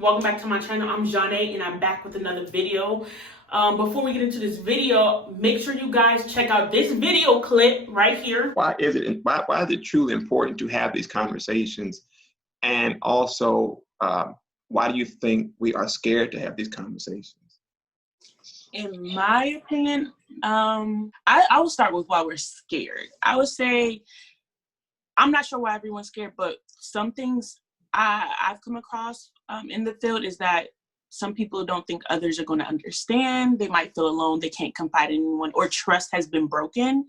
Welcome back to my channel. I'm Janae and I'm back with another video. Before we get into this video, make sure you guys check out this video clip right here. Why is it truly important to have these conversations? And also, why do you think we are scared to have these conversations? In my opinion, I will start with why we're scared. I would say, I'm not sure why everyone's scared, but some things I've come across in the field is that some people don't think others are going to understand. They might feel alone. They can't confide in anyone, or trust has been broken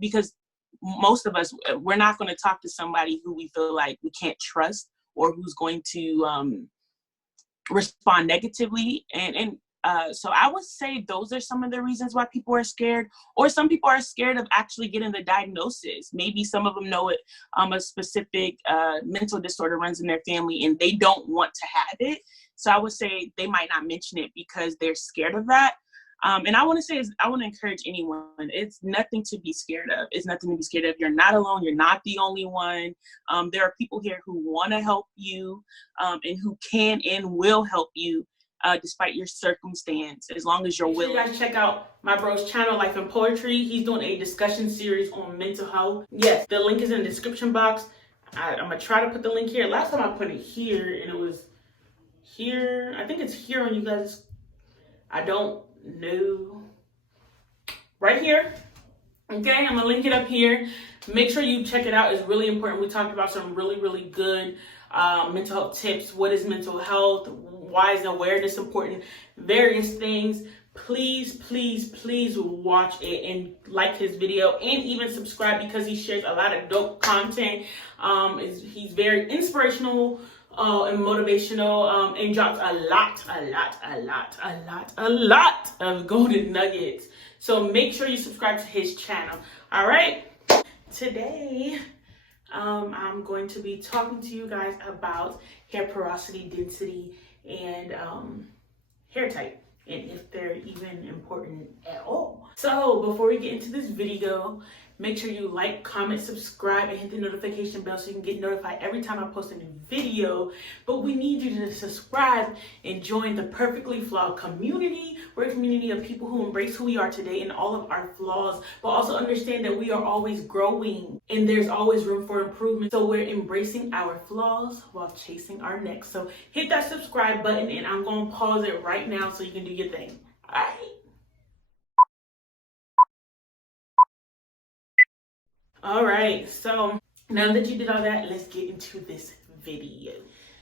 because most of us, we're not going to talk to somebody who we feel like we can't trust or who's going to respond negatively. So I would say those are some of the reasons why people are scared, or some people are scared of actually getting the diagnosis. Maybe some of them know it, a specific mental disorder runs in their family and they don't want to have it. So I would say they might not mention it because they're scared of that. And I want to encourage anyone. It's nothing to be scared of. It's nothing to be scared of. You're not alone. You're not the only one. There are people here who want to help you and who can and will help you. Despite your circumstance, as long as you're willing. You guys check out my bro's channel, Life and Poetry. He's doing a discussion series on mental health. Yes, the link is in the description box. I'm gonna try to put the link here. Last time I put it here and it was here. I think it's here on you guys. I don't know. Right here. Okay, I'm gonna link it up here. Make sure you check it out. It's really important. We talked about some really good mental health tips. What is mental health? Why is awareness important? Various things. Please watch it and like his video and even subscribe because he shares a lot of dope content. He's very inspirational and motivational and drops a lot of golden nuggets. So make sure you subscribe to his channel. All right. Today, I'm going to be talking to you guys about hair porosity, density, and hair type, and if they're even important at all. So before we get into this video, make sure you like, comment, subscribe, and hit the notification bell so you can get notified every time I post a new video. But we need you to subscribe and join the Perfectly Flawed community. We're a community of people who embrace who we are today and all of our flaws, but also understand that we are always growing and there's always room for improvement. So we're embracing our flaws while chasing our next. So hit that subscribe button and I'm going to pause it right now so you can do your thing. All right. All right, so now that you did all that, let's get into this video.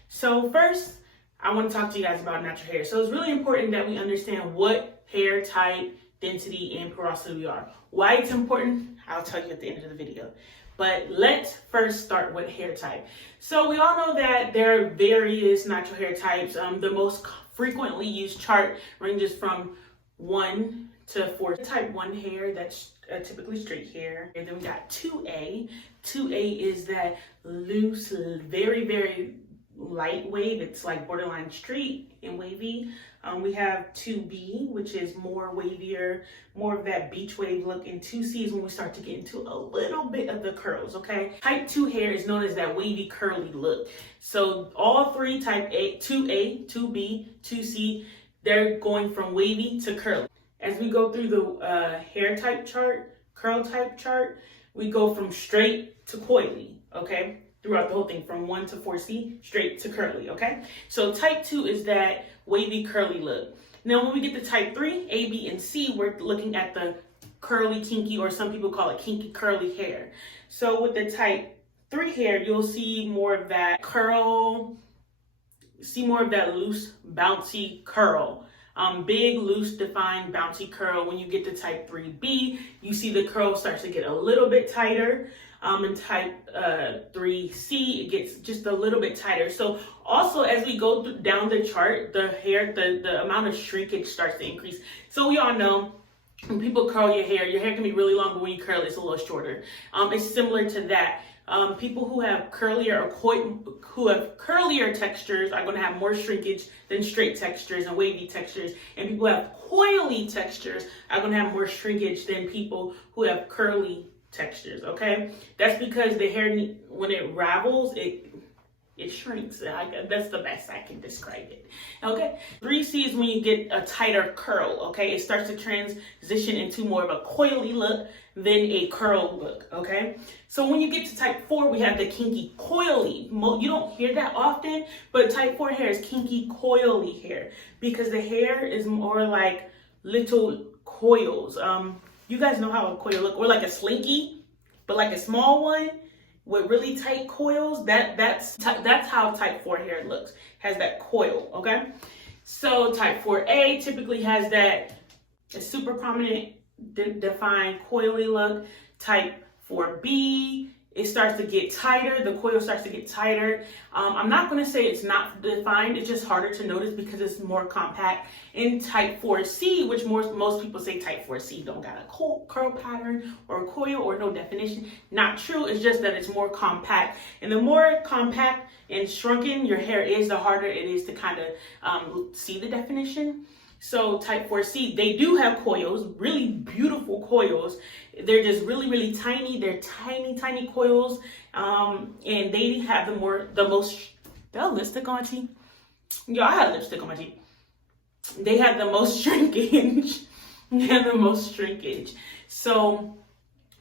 So first, I want to talk to you guys about natural hair. So it's really important that we understand what hair type, density, and porosity we are. Why it's important, I'll tell you at the end of the video. But let's first start with hair type. So we all know that there are various natural hair types. The most frequently used chart ranges from 1 to 4. Type 1 hair, that's typically straight hair. And then we got 2A. 2A is that loose, very light wave. It's like borderline straight and wavy. We have 2B, which is more wavier, more of that beach wave look. And 2C is when we start to get into a little bit of the curls, okay? Type 2 hair is known as that wavy, curly look. So all three, type A, 2A, 2B, 2C, they're going from wavy to curly. As we go through the hair type chart, curl type chart, we go from straight to coily, okay? Throughout the whole thing, from 1 to 4C, straight to curly, okay? So type 2 is that wavy, curly look. Now, when we get to type 3, A, B, and C, we're looking at the curly, kinky, or some people call it kinky, curly hair. So with the type 3 hair, you'll see more of that curl, see more of that loose, bouncy curl. Big, loose, defined, bouncy curl. When you get to type 3B, you see the curl starts to get a little bit tighter. In type 3C, it gets just a little bit tighter. So also as we go down the chart, the hair, the amount of shrinkage starts to increase. So we all know when people curl your hair can be really long, but when you curl it's a little shorter. It's similar to that. People who have curlier textures are going to have more shrinkage than straight textures and wavy textures, and people who have coily textures are going to have more shrinkage than people who have curly textures. Okay, that's because the hair, when it ravels, It shrinks. That's the best I can describe it. Okay. 3C is when you get a tighter curl. Okay. It starts to transition into more of a coily look than a curl look. Okay. So when you get to type 4, we have the kinky coily. You don't hear that often, but type 4 hair is kinky coily hair because the hair is more like little coils. You guys know how a coil look, or like a slinky, but like a small one with really tight coils. That's how type 4 hair looks. Has that coil. Okay. So type 4A typically has that super prominent defined coily look. Type 4B, it starts to get tighter. The coil starts to get tighter. I'm not going to say it's not defined. It's just harder to notice because it's more compact. In type 4C, which most people say type 4C don't got a curl pattern or a coil or no definition. Not true. It's just that it's more compact. And the more compact and shrunken your hair is, the harder it is to kind of see the definition. So type 4C, they do have coils, really beautiful coils. They're just really, really tiny. They're tiny, tiny coils. And they have the most, lipstick on my teeth? Yo, I had lipstick on my teeth. They have the most shrinkage. They have the most shrinkage. So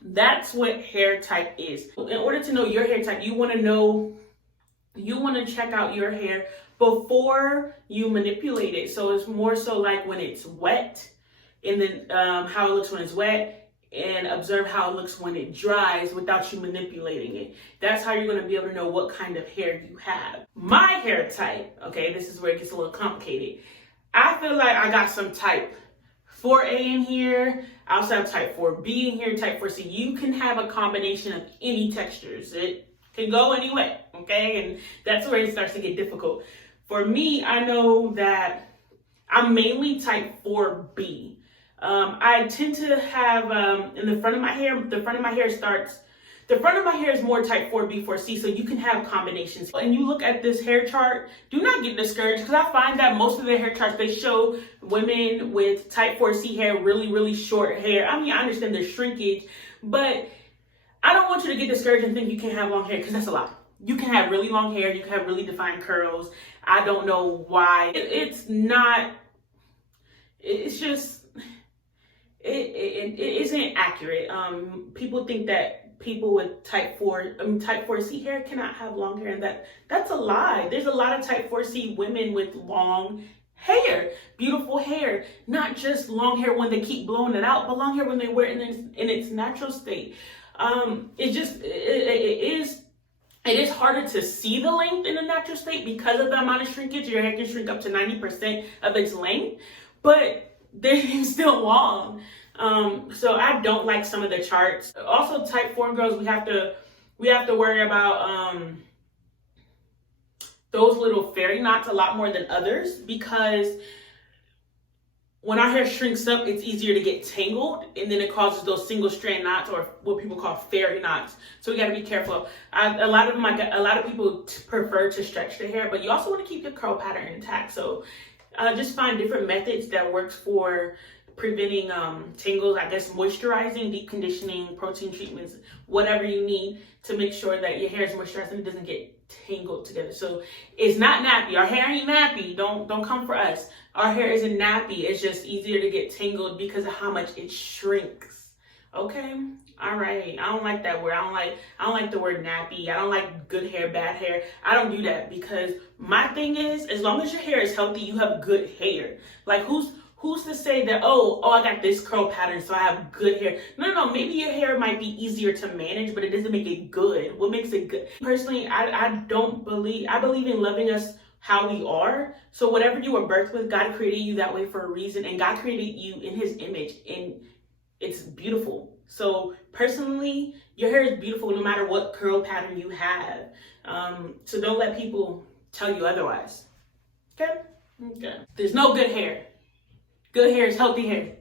that's what hair type is. In order to know your hair type, you want to check out your hair before you manipulate it. So it's more so like when it's wet, and then how it looks when it's wet, and observe how it looks when it dries without you manipulating it. That's how you're going to be able to know what kind of hair you have. My hair type, okay, this is where it gets a little complicated. I feel like I got some type 4A in here. I also have type 4B in here, type 4C. You can have a combination of any textures. It can go any way, okay? And that's where it starts to get difficult. For me, I know that I'm mainly type 4B. I tend to have, in the front of my hair, the front of my hair is more type 4B, 4C, so you can have combinations. And you look at this hair chart, do not get discouraged, because I find that most of the hair charts, they show women with type 4C hair, really, really short hair. I mean, I understand there's shrinkage, but I don't want you to get discouraged and think you can't have long hair, because that's a lie. You can have really long hair, you can have really defined curls. I don't know why. It's just, it isn't accurate. People think that people with type 4C hair cannot have long hair, and that's a lie. There's a lot of type 4C women with long hair, beautiful hair, not just long hair when they keep blowing it out, but long hair when they wear it in its natural state. It is harder to see the length in the natural state because of the amount of shrinkage. Your hair can shrink up to 90% of its length, but they're still long. So I don't like some of the charts. Also, type 4 girls, we have to worry about those little fairy knots a lot more than others, because when our hair shrinks up, it's easier to get tangled, and then it causes those single strand knots, or what people call fairy knots. So we got to be careful. A lot of people prefer to stretch their hair, but you also want to keep your curl pattern intact. So just find different methods that works for preventing tangles. I guess moisturizing, deep conditioning, protein treatments, whatever you need to make sure that your hair is moisturized and it doesn't get tangled together. So it's not nappy. Our hair ain't nappy. Don't come for us. Our hair isn't nappy. It's just easier to get tangled because of how much it shrinks. Okay? All right. I don't like that word. I don't like the word nappy. I don't like good hair, bad hair. I don't do that, because my thing is, as long as your hair is healthy, you have good hair. Like, who's to say that, oh, I got this curl pattern, so I have good hair? No. Maybe your hair might be easier to manage, but it doesn't make it good. What makes it good? Personally, I believe in loving us how we are. So whatever you were birthed with, God created you that way for a reason, and God created you in his image, and it's beautiful. So personally, your hair is beautiful no matter what curl pattern you have. So don't let people tell you otherwise. Okay? There's no good hair. Good hair is healthy hair.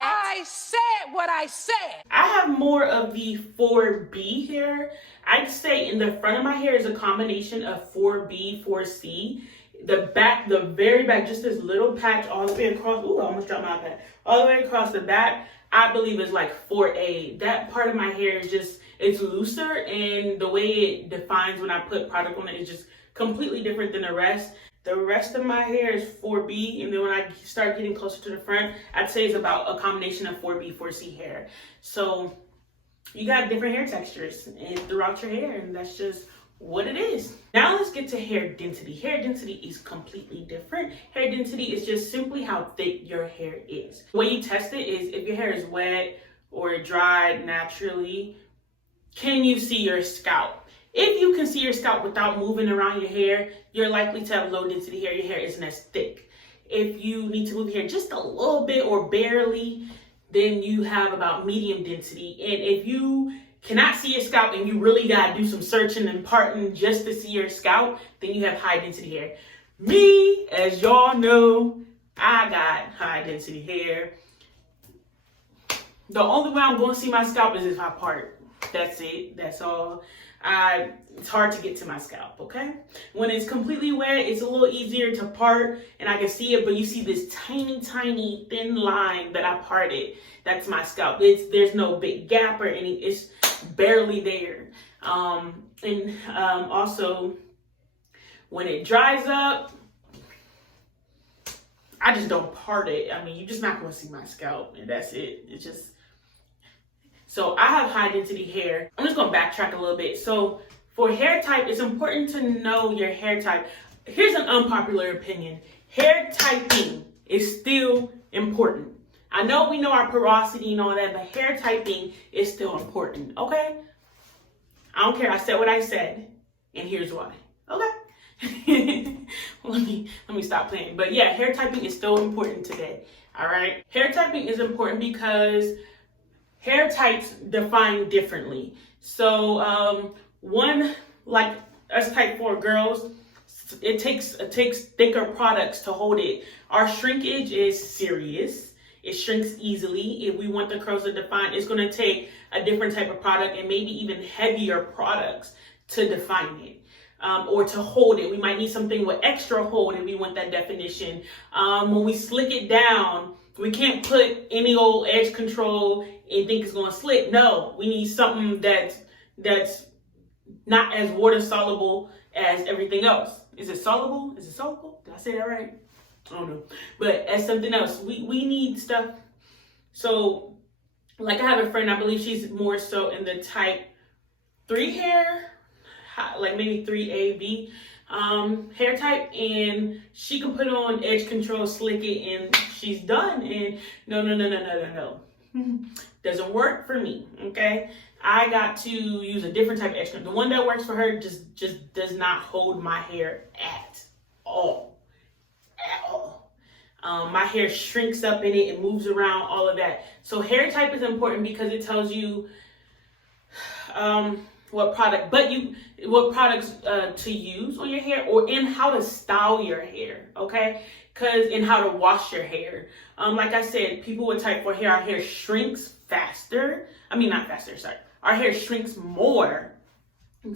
I said what I said. I have more of the 4B hair. I'd say in the front of my hair is a combination of 4B, 4C. The back, the very back, just this little patch all the way across. Ooh, I almost dropped my iPad. All the way across the back, I believe is like 4A. That part of my hair is just, it's looser, and the way it defines when I put product on it is just completely different than the rest. The rest of my hair is 4B, and then when I start getting closer to the front, I'd say it's about a combination of 4B, 4C hair. So you got different hair textures and throughout your hair, and that's just what it is. Now let's get to hair density. Hair density is completely different. Hair density is just simply how thick your hair is. The way you test it is if your hair is wet or dried naturally, can you see your scalp? If you can see your scalp without moving around your hair, you're likely to have low density hair. Your hair isn't as thick. If you need to move your hair just a little bit or barely, then you have about medium density. And if you cannot see your scalp and you really gotta do some searching and parting just to see your scalp, then you have high density hair. Me, as y'all know, I got high density hair. The only way I'm gonna see my scalp is if I part. That's it, that's all. It's hard to get to my scalp, okay? When it's completely wet, it's a little easier to part and I can see it, but you see this tiny, tiny thin line that I parted. That's my scalp. There's no big gap or any, it's barely there. Also, when it dries up, I just don't part it. I mean, you're just not gonna see my scalp, and that's it. It's just, so I have high density hair. I'm just gonna backtrack a little bit. So for hair type, it's important to know your hair type. Here's an unpopular opinion. Hair typing is still important. I know we know our porosity and all that, but hair typing is still important, okay? I don't care, I said what I said, and here's why, okay? let me stop playing. But yeah, hair typing is still important today, all right? Hair typing is important because hair types define differently. So one, like us type 4 girls, it takes thicker products to hold it. Our shrinkage is serious. It shrinks easily. If we want the curls to define, it's going to take a different type of product and maybe even heavier products to define it or to hold it. We might need something with extra hold if we want that definition. When we slick it down, we can't put any old edge control and think it's going to slick. No, we need something that's not as water soluble as everything else. Is it soluble? Is it soluble? Did I say that right? I don't know. But as something else, we need stuff. So, like I have a friend, I believe she's more so in the type 3 hair, like maybe 3AB hair type, and she can put on edge control, slick it, and she's done. And no. Doesn't work for me, okay? I got to use a different type of edge control. The one that works for her just does not hold my hair at all. My hair shrinks up in it, it moves around, all of that. So hair type is important because it tells you what products to use on your hair, or in how to style your hair, okay? And how to wash your hair. Like I said, people with type 4 hair, our hair shrinks faster. Our hair shrinks more.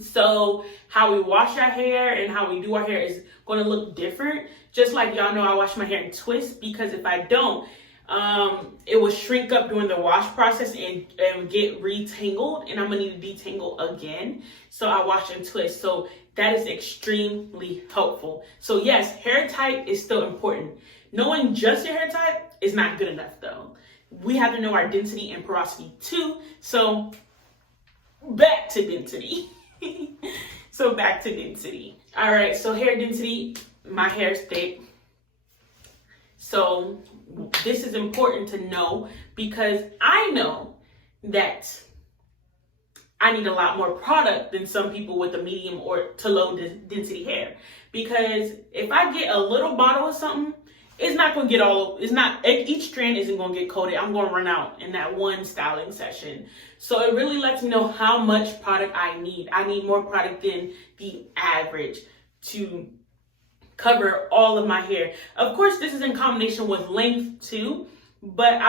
So how we wash our hair and how we do our hair is going to look different. Just like y'all know, I wash my hair in twists, because if I don't, it will shrink up during the wash process and get retangled, and I'm gonna need to detangle again. So I wash and twist. So that is extremely helpful. So yes, hair type is still important. Knowing just your hair type is not good enough though. We have to know our density and porosity too. So back to density. Back to density. All right, so hair density, my hair is thick. So this is important to know, because I know that I need a lot more product than some people with a medium or to low density hair. Because if I get a little bottle of something, it's not going to get each strand isn't going to get coated. I'm going to run out in that one styling session. So it really lets me know how much product I need. I need more product than the average to cover all of my hair. Of course, this is in combination with length too, but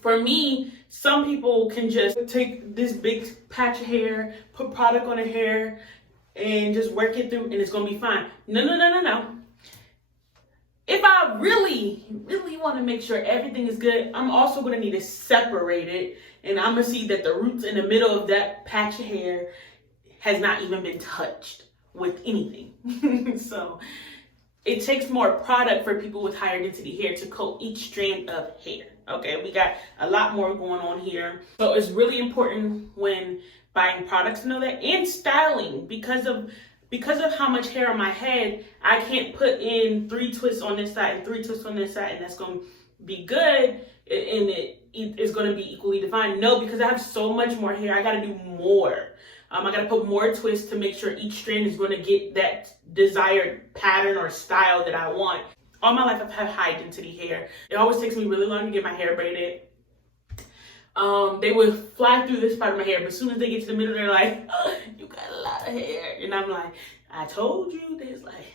for me, some people can just take this big patch of hair, put product on their hair, and just work it through and it's gonna be fine. No. If I really want to make sure everything is good, I'm also gonna need to separate it, and I'm gonna see that the roots in the middle of that patch of hair has not even been touched with anything. So it takes more product for people with higher density hair to coat each strand of hair. Okay, we got a lot more going on here. So it's really important when buying products to know that, and styling, because of how much hair on my head, I can't put in 3 twists on this side and 3 twists on this side and that's going to be good and it is going to be equally defined. No, because I have so much more hair, I got to do more. I got to put more twists to make sure each strand is going to get that desired pattern or style that I want. All my life I've had high density hair. It always takes me really long to get my hair braided. They would fly through this part of my hair, but as soon as they get to the middle, they're like, oh, you got a lot of hair. And I'm like, I told you. They're like,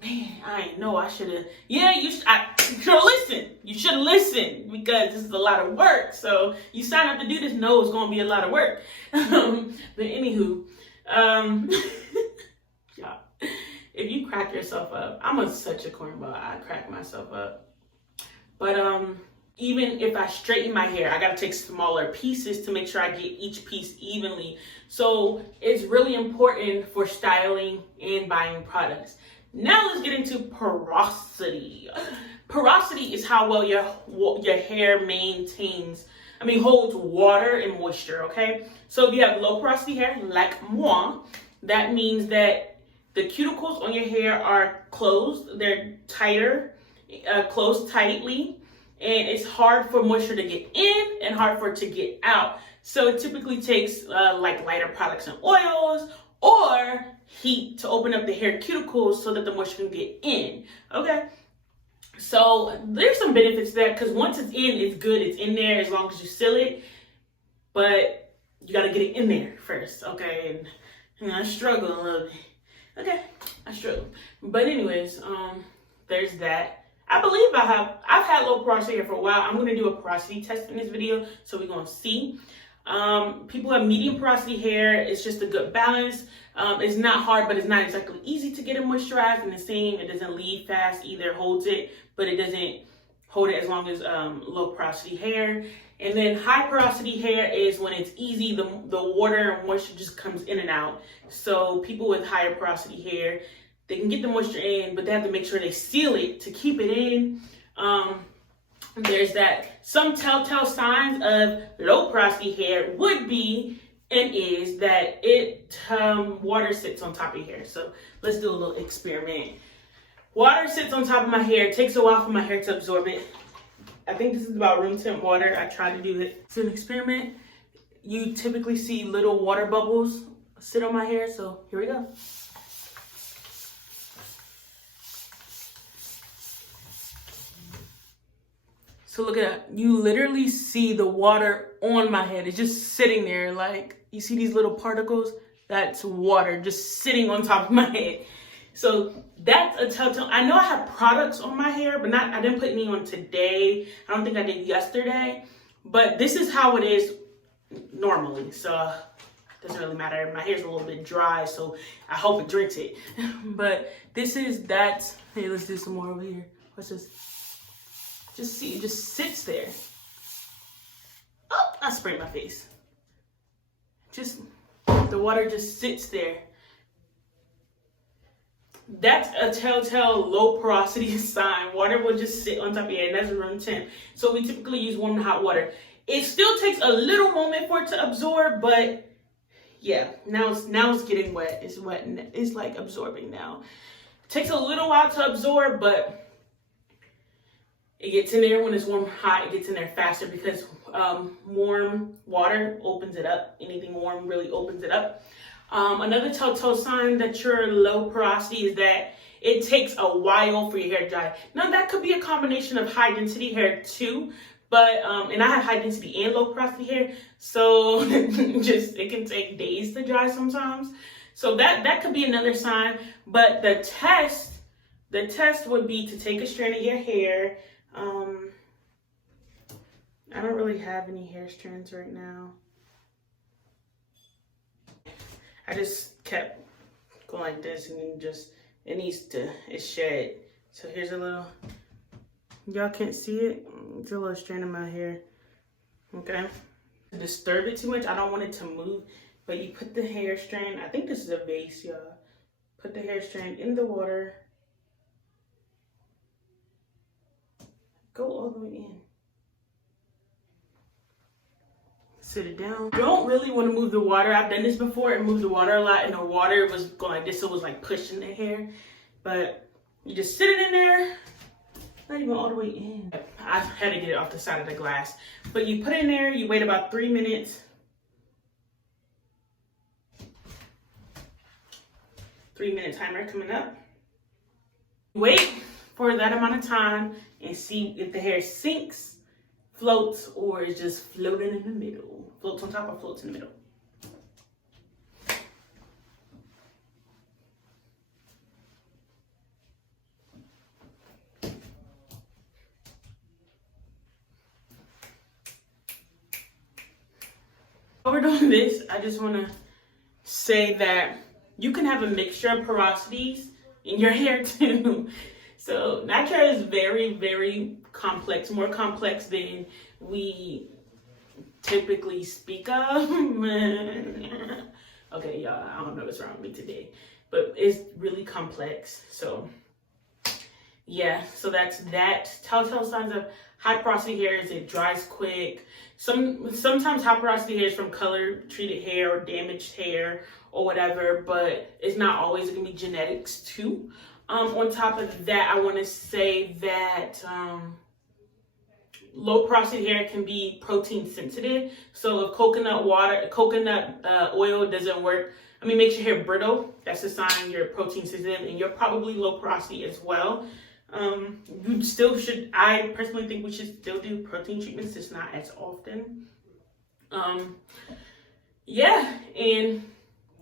man, I ain't know, I should have. Yeah, you should have listened. You should have listened, because this is a lot of work. So you sign up to do this, know it's going to be a lot of work. But anywho, yeah, if you crack yourself up, I'm such a cornball. I crack myself up. But even if I straighten my hair, I gotta take smaller pieces to make sure I get each piece evenly. So it's really important for styling and buying products. Now let's get into porosity. Porosity is how well your hair holds water and moisture, okay? So if you have low porosity hair, like moi, that means that the cuticles on your hair are closed, they're tighter, closed tightly, and it's hard for moisture to get in and hard for it to get out. So it typically takes like lighter products and oils or heat to open up the hair cuticles so that the moisture can get in, okay? So there's some benefits to that, because once it's in, it's good, it's in there as long as you seal it, but you gotta get it in there first, okay? And I struggle a little bit, okay? I struggle. But anyways, there's that. I believe I've had low porosity hair for a while. I'm going to do a porosity test in this video, so we're going to see. People have medium porosity hair. It's just a good balance. It's not hard, but it's not exactly easy to get it moisturized. And the same, it doesn't leave fast either, holds it, but it doesn't hold it as long as low porosity hair. And then high porosity hair is when it's easy, the water and moisture just comes in and out. So people with higher porosity hair, they can get the moisture in, but they have to make sure they seal it to keep it in. There's that. Some telltale signs of low porosity hair would be and is that water sits on top of your hair. So let's do a little experiment. Water sits on top of my hair. It takes a while for my hair to absorb it. I think this is about room temp water. I tried to do it. It's an experiment. You typically see little water bubbles sit on my hair. So here we go. So look at that. You literally see the water on my head. It's just sitting there. Like, you see these little particles? That's water just sitting on top of my head. So that's a telltale. I know I have products on my hair, but I didn't put any on today. I don't think I did yesterday. But this is how it is normally. So it doesn't really matter. My hair's a little bit dry, so I hope it drinks it. But this is that. Hey, let's do some more over here. What's this? Just see, it just sits there. Oh, I sprayed my face. Just, the water just sits there. That's a telltale low porosity sign. Water will just sit on top of your head, and that's room temp. So we typically use warm to hot water. It still takes a little moment for it to absorb, but yeah, now it's getting wet. It's wet and it's like absorbing now. It takes a little while to absorb, but it gets in there when it's warm, hot. It gets in there faster because warm water opens it up. Anything warm really opens it up. Another telltale sign that you're low porosity is that it takes a while for your hair to dry. Now that could be a combination of high density hair too, but and I have high density and low porosity hair, so it can take days to dry sometimes. So that could be another sign. But the test would be to take a strand of your hair. I don't really have any hair strands right now. I just kept go like this, and then just, it's shed. So here's a little, y'all can't see it. It's a little strand in my hair, okay? To disturb it too much, I don't want it to move, but you put the hair strand, I think this is a vase, y'all. Put the hair strand in the water. Go all the way in. Sit it down. You don't really want to move the water. I've done this before and moved the water a lot, and the water was going like this, so it was like pushing the hair. But you just sit it in there, not even all the way in. I had to get it off the side of the glass. But you put it in there, you wait about 3 minutes. 3-minute timer coming up. Wait for that amount of time and see if the hair sinks, floats, or is just floating in the middle. Floats on top or floats in the middle. While we're doing this, I just want to say that you can have a mixture of porosities in your hair too. So natural is very, very complex, more complex than we typically speak of. Okay, y'all, I don't know what's wrong with me today, but it's really complex. So yeah, so that's that. Telltale signs of high porosity hair is it dries quick. Sometimes high porosity hair is from color treated hair or damaged hair or whatever, but it's not always gonna be genetics too. On top of that, I want to say that low porosity hair can be protein sensitive. So if coconut oil doesn't work, makes your hair brittle, that's a sign you're protein sensitive, and you're probably low porosity as well. You still should, I personally think we should still do protein treatments, just not as often. Yeah, and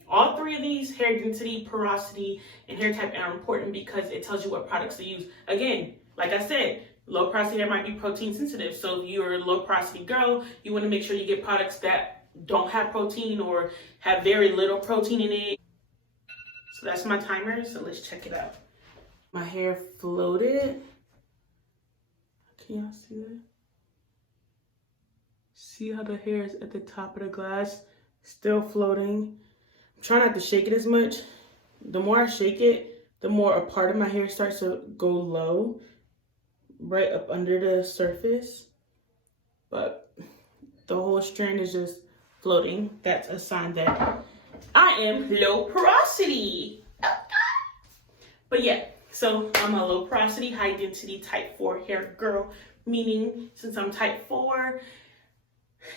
all three of these, hair density, porosity, and hair type, are important because it tells you what products to use. Again, like I said, low porosity hair might be protein sensitive. So if you're a low porosity girl, you want to make sure you get products that don't have protein or have very little protein in it. So that's my timer, so let's check it out. My hair floated. Can y'all see that? See how the hair is at the top of the glass, still floating. I'm trying not to shake it as much. The more I shake it, the more a part of my hair starts to go low, right up under the surface. But the whole strand is just floating. That's a sign that I am low porosity. But yeah, so I'm a low porosity, high density type 4 hair girl, meaning since I'm type 4,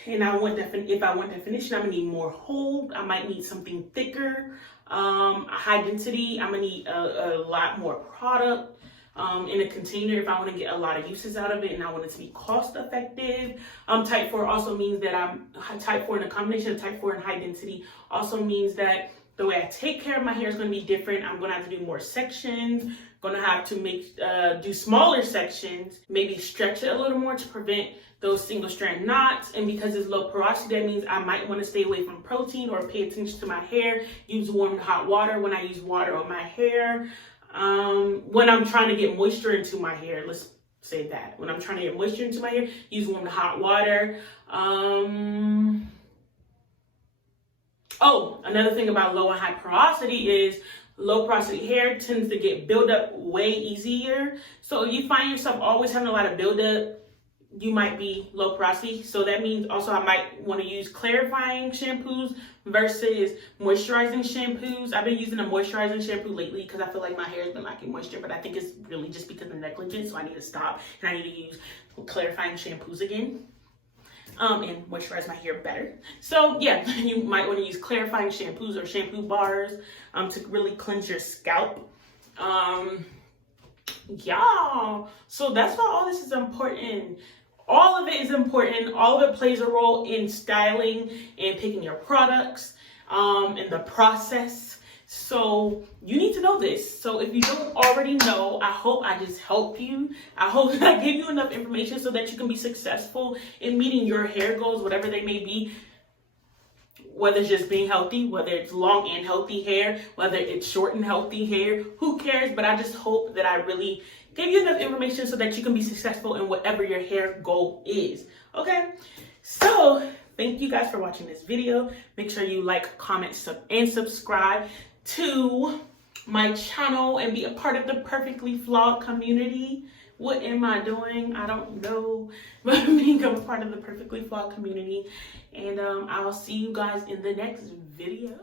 and if I want definition, I'm gonna need more hold. I might need something thicker. High density, I'm gonna need a lot more product in a container if I want to get a lot of uses out of it and I want it to be cost effective. Type 4 also means that I'm type 4, in a combination of type 4 and high density also means that the way I take care of my hair is going to be different. I'm going to have to do more sections, going to have to do smaller sections, maybe stretch it a little more to prevent those single strand knots. And because it's low porosity, that means I might want to stay away from protein or pay attention to my hair, use warm and hot water when I use water on my hair. When I'm trying to get moisture into my hair, let's say that. When I'm trying to get moisture into my hair, use warm and hot water. Oh, another thing about low and high porosity is low porosity hair tends to get buildup way easier. So if you find yourself always having a lot of buildup, you might be low porosity. So that means also I might want to use clarifying shampoos versus moisturizing shampoos. I've been using a moisturizing shampoo lately because I feel like my hair has been lacking moisture, but I think it's really just because of negligence. So I need to stop and I need to use clarifying shampoos again. And moisturize my hair better. So yeah, you might want to use clarifying shampoos or shampoo bars to really cleanse your scalp. Yeah, so that's why all this is important. All of it is important. All of it plays a role in styling and picking your products in the process. So you need to know this. So if you don't already know, I hope I just helped you. I hope that I gave you enough information so that you can be successful in meeting your hair goals, whatever they may be. whether it's just being healthy, whether it's long and healthy hair, whether it's short and healthy hair, who cares? But I just hope that I really gave you enough information so that you can be successful in whatever your hair goal is. Okay, so thank you guys for watching this video. Make sure you like, comment, and subscribe to my channel and be a part of the Perfectly Flawed community. What am I doing? I don't know, but become a part of the Perfectly Flawed community. And I'll see you guys in the next video.